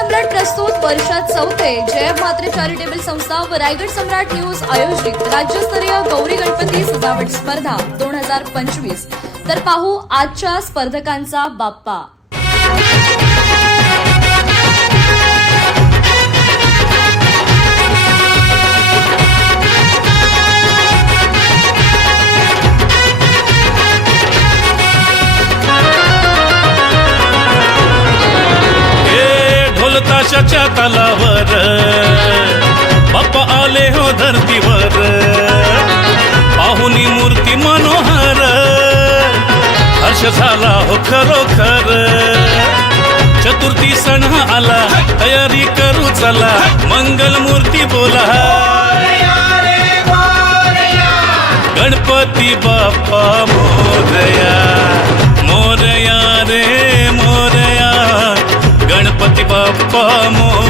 सम्राट प्रस्तुत वर्षात चौथे जय म्हात्रे चॅरिटेबल संस्था व रायगड सम्राट न्यूज आयोजित राज्यस्तरीय गौरी गणपती सजावट स्पर्धा 2025। तर पाहू आजच्या स्पर्धकांचा बाप्पा। ताशाच्या तालावर बाप्पा आले हो धरतीवर, पाहुनी मूर्ती मनोहर, हर्ष झाला हो खरोखर। चतुर्थी सण आला, तयारी करू चला, मंगल मूर्ती बोला, गणपती बाप्पा मोरया, मोरया रे मोरया, गणपती बाप्पा मोरया।